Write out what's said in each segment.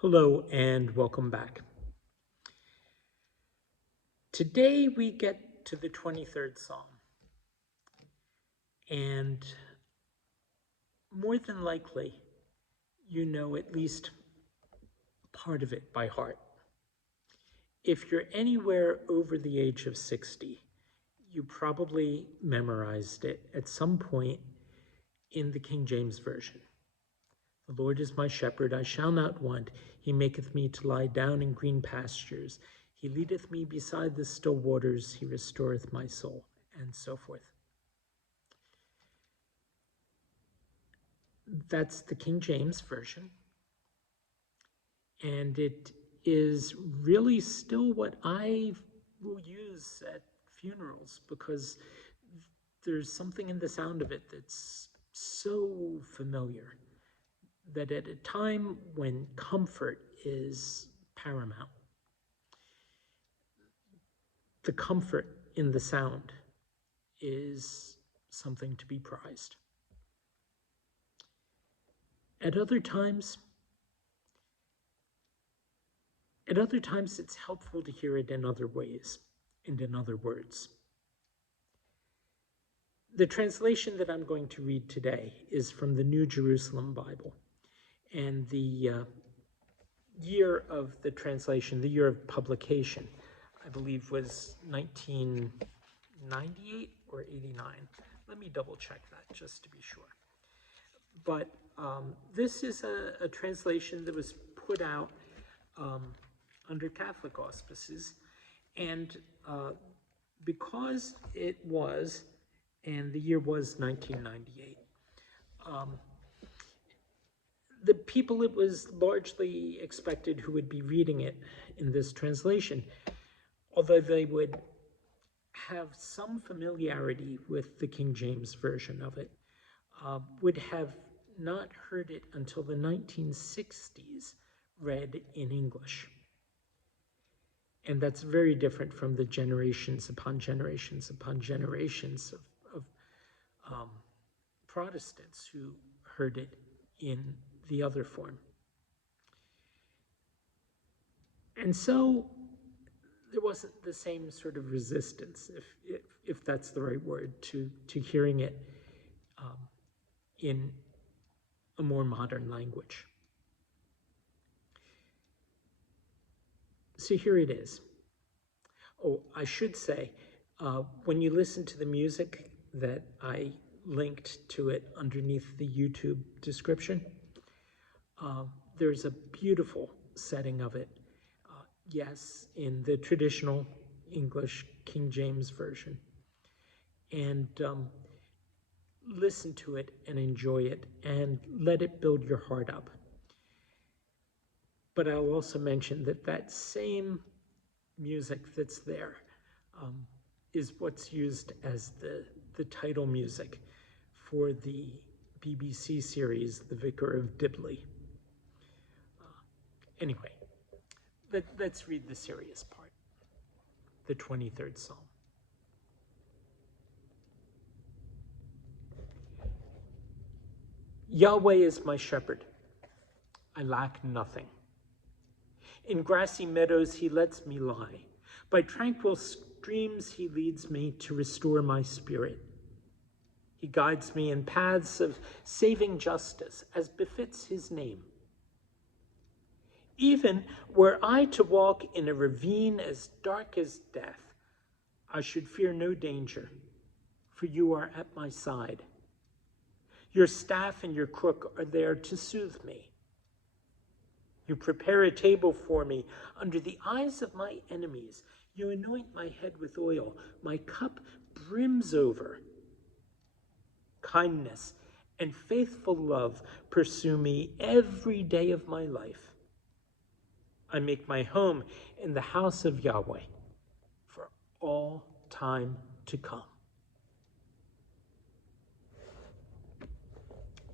Hello and welcome back. Today we get to the 23rd Psalm, and more than likely, you know at least part of it by heart. If you're anywhere over the age of 60, you probably memorized it at some point in the King James Version. The Lord is my shepherd, I shall not want. He maketh me to lie down in green pastures. He leadeth me beside the still waters. He restoreth my soul, and so forth. That's the King James Version. And it is really still what I will use at funerals because there's something in the sound of it that's so familiar that at a time when comfort is paramount, the comfort in the sound is something to be prized. At other times, it's helpful to hear it in other ways and in other words. The translation that I'm going to read today is from the New Jerusalem Bible, and the year of the translation, the year of publication, I believe was 1998 or 89. Let me double check that just to be sure. But this is a translation that was put out under Catholic auspices, and because it was, and the year was 1998, the people it was largely expected who would be reading it in this translation, although they would have some familiarity with the King James Version of it, would have not heard it until the 1960s read in English. And that's very different from the generations upon generations upon generations of Protestants who heard it in the other form. And so there wasn't the same sort of resistance, if that's the right word, to hearing it in a more modern language. So here it is. Oh, I should say, when you listen to the music that I linked to it underneath the YouTube description, there's a beautiful setting of it. Yes, in the traditional English King James Version. And listen to it and enjoy it and let it build your heart up. But I'll also mention that that same music that's there is what's used as the title music for the BBC series, The Vicar of Dibley. Anyway, let's read the serious part, the 23rd Psalm. Yahweh is my shepherd. I lack nothing. In grassy meadows he lets me lie. By tranquil streams he leads me to restore my spirit. He guides me in paths of saving justice, as befits his name. Even were I to walk in a ravine as dark as death, I should fear no danger, for you are at my side. Your staff and your crook are there to soothe me. You prepare a table for me under the eyes of my enemies. You anoint my head with oil. My cup brims over. Kindness and faithful love pursue me every day of my life. I make my home in the house of Yahweh for all time to come.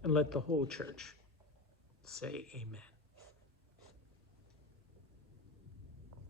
And let the whole church say amen.